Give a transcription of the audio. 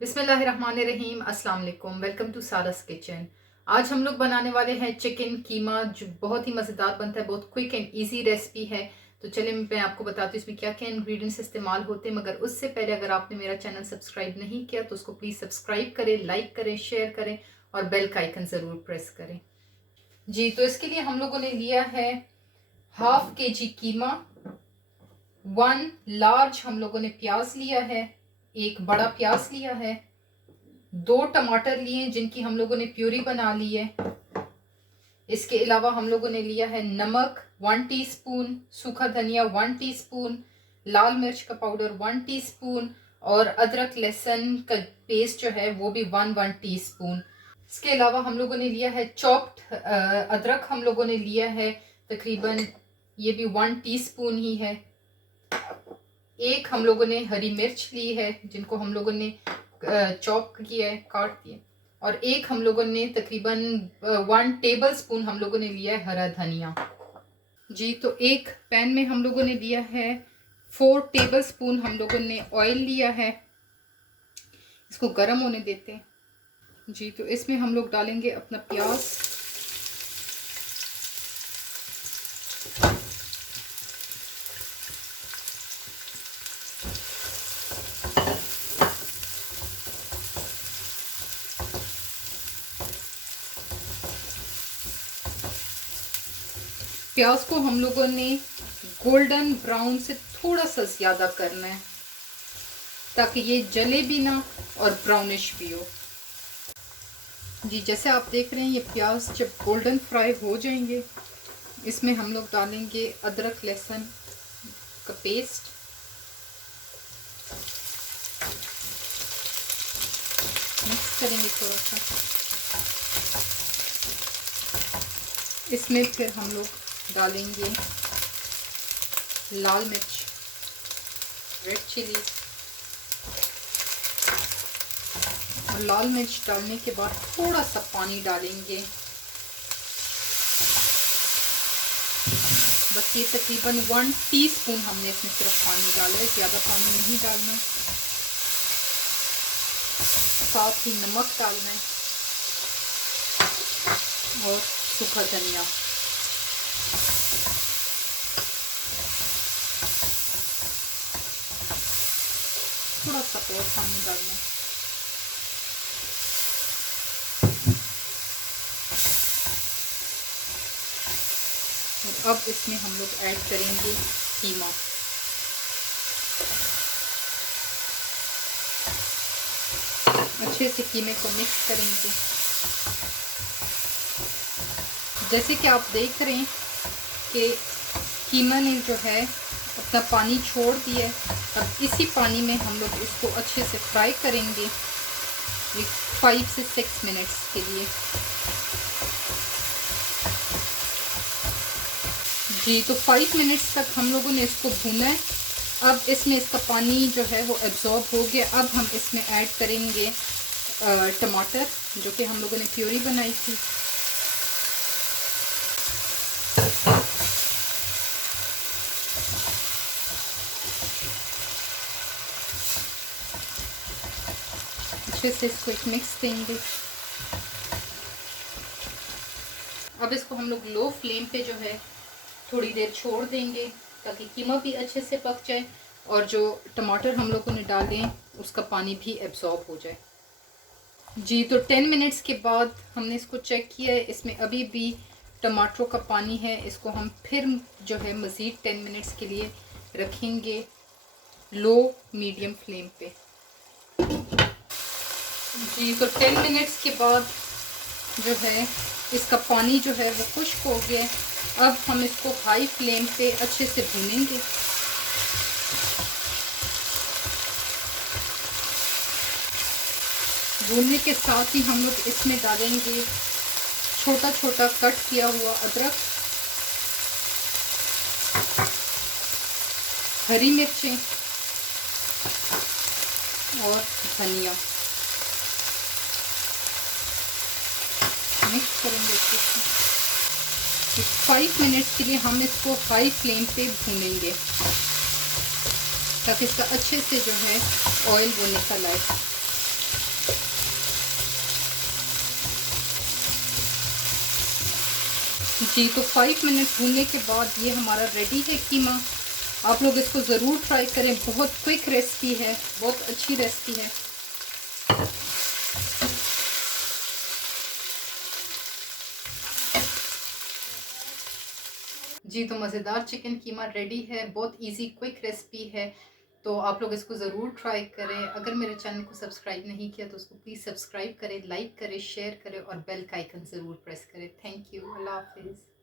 बिस्मिल्लाहिर्रहमानिर्रहीम, अस्सलाम वालेकुम। Welcome to Sara's kitchen. आज हम लोग बनाने वाले हैं चिकन कीमा, जो बहुत ही मज़ेदार बनता है। बहुत क्विक एंड इजी रेसिपी है। तो चलिए मैं आपको बताती हूँ इसमें क्या क्या इंग्रेडिएंट्स इस्तेमाल होते हैं। मगर उससे पहले अगर आपने मेरा चैनल सब्सक्राइब नहीं किया तो उसको प्लीज़ सब्सक्राइब करें, लाइक करें, शेयर करें और बेल का आइकन ज़रूर प्रेस करें। जी, तो इसके लिए हम लोगों ने लिया है 1/2 kg कीमा, 1 लार्ज हम लोगों ने प्याज लिया है, एक बड़ा प्याज लिया है, 2 टमाटर लिए जिनकी हम लोगों ने प्यूरी बना ली है। इसके अलावा हम लोगों ने लिया है नमक 1 टीस्पून, सूखा धनिया 1 टीस्पून, लाल मिर्च का पाउडर 1 टीस्पून और अदरक लहसुन का पेस्ट जो है वो भी 1 टीस्पून। इसके अलावा हम लोगों ने लिया है चॉप्ड अदरक, हम लोगों ने लिया है तकरीबन, ये भी 1 टीस्पून ही है। एक हम लोगों ने हरी मिर्च ली है जिनको हम लोगों ने चॉप किया है, काट दिए। और एक हम लोगों ने तकरीबन 1 टेबल स्पून हम लोगों ने लिया है हरा धनिया। जी, तो एक पैन में हम लोगों ने लिया है 4 टेबल स्पून हम लोगों ने ऑयल लिया है। इसको गर्म होने देते हैं। जी, तो इसमें हम लोग डालेंगे अपना प्याज। प्याज को हम लोगों ने गोल्डन ब्राउन से थोड़ा सा ज़्यादा करना है ताकि ये जले भी ना और ब्राउनिश भी हो। जी, जैसे आप देख रहे हैं ये प्याज जब गोल्डन फ्राई हो जाएंगे, इसमें हम लोग डालेंगे अदरक लहसुन का पेस्ट। मिक्स करेंगे थोड़ा सा। इसमें फिर हम लोग डालेंगे लाल मिर्च, रेड चिली। और लाल मिर्च डालने के बाद थोड़ा सा पानी डालेंगे। बस ये तकरीबन 1 टीस्पून हमने इसमें सिर्फ पानी डाला है, ज़्यादा पानी नहीं डालना। साथ ही नमक डालना है और सूखा धनिया। थोड़ा सा और पानी डालना है। और अब इसमें हम लोग ऐड करेंगे कीमा। अच्छे से कीमे को मिक्स करेंगे। जैसे कि आप देख रहे हैं कि कीमा ने जो है अपना पानी छोड़ दिया है। अब इसी पानी में हम लोग इसको अच्छे से फ्राई करेंगे 5 से 6 मिनट्स के लिए। जी, तो 5 मिनट्स तक हम लोगों ने इसको भूना है। अब इसमें इसका पानी जो है वो एब्जॉर्ब हो गया। अब हम इसमें ऐड करेंगे टमाटर, जो कि हम लोगों ने प्यूरी बनाई थी। अच्छे से इसको एक मिक्स देंगे। अब इसको हम लोग लो फ्लेम पे जो है थोड़ी देर छोड़ देंगे ताकि कीमा भी अच्छे से पक जाए और जो टमाटर हम लोगों ने डाले उसका पानी भी एब्जॉर्ब हो जाए। जी, तो 10 मिनट्स के बाद हमने इसको चेक किया है, इसमें अभी भी टमाटरों का पानी है। इसको हम फिर जो है मज़ीद 10 मिनट्स के लिए रखेंगे लो मीडियम फ्लेम पे। जी, तो 10 मिनट्स के बाद जो है इसका पानी जो है वो खुश्क हो गया है। अब हम इसको हाई फ्लेम पे अच्छे से भूनेंगे। भूनने के साथ ही हम लोग इसमें डालेंगे छोटा छोटा कट किया हुआ अदरक, हरी मिर्चें और धनिया। मिक्स करेंगे इसको। 5 मिनट्स के लिए हम इसको हाई फ्लेम पे भूनेंगे ताकि इसका अच्छे से जो है ऑयल वो निकल आए। जी, तो 5 मिनट भूनने के बाद ये हमारा रेडी है कीमा। आप लोग इसको ज़रूर ट्राई करें, बहुत क्विक रेसिपी है, बहुत अच्छी रेसिपी है। जी, तो मज़ेदार चिकन कीमा रेडी है, बहुत इजी क्विक रेसिपी है। तो आप लोग इसको ज़रूर ट्राई करें। अगर मेरे चैनल को सब्सक्राइब नहीं किया तो उसको प्लीज़ सब्सक्राइब करें, लाइक करें, शेयर करें और बेल का आइकन ज़रूर प्रेस करें। Thank you. अल्लाह हाफ़िज़।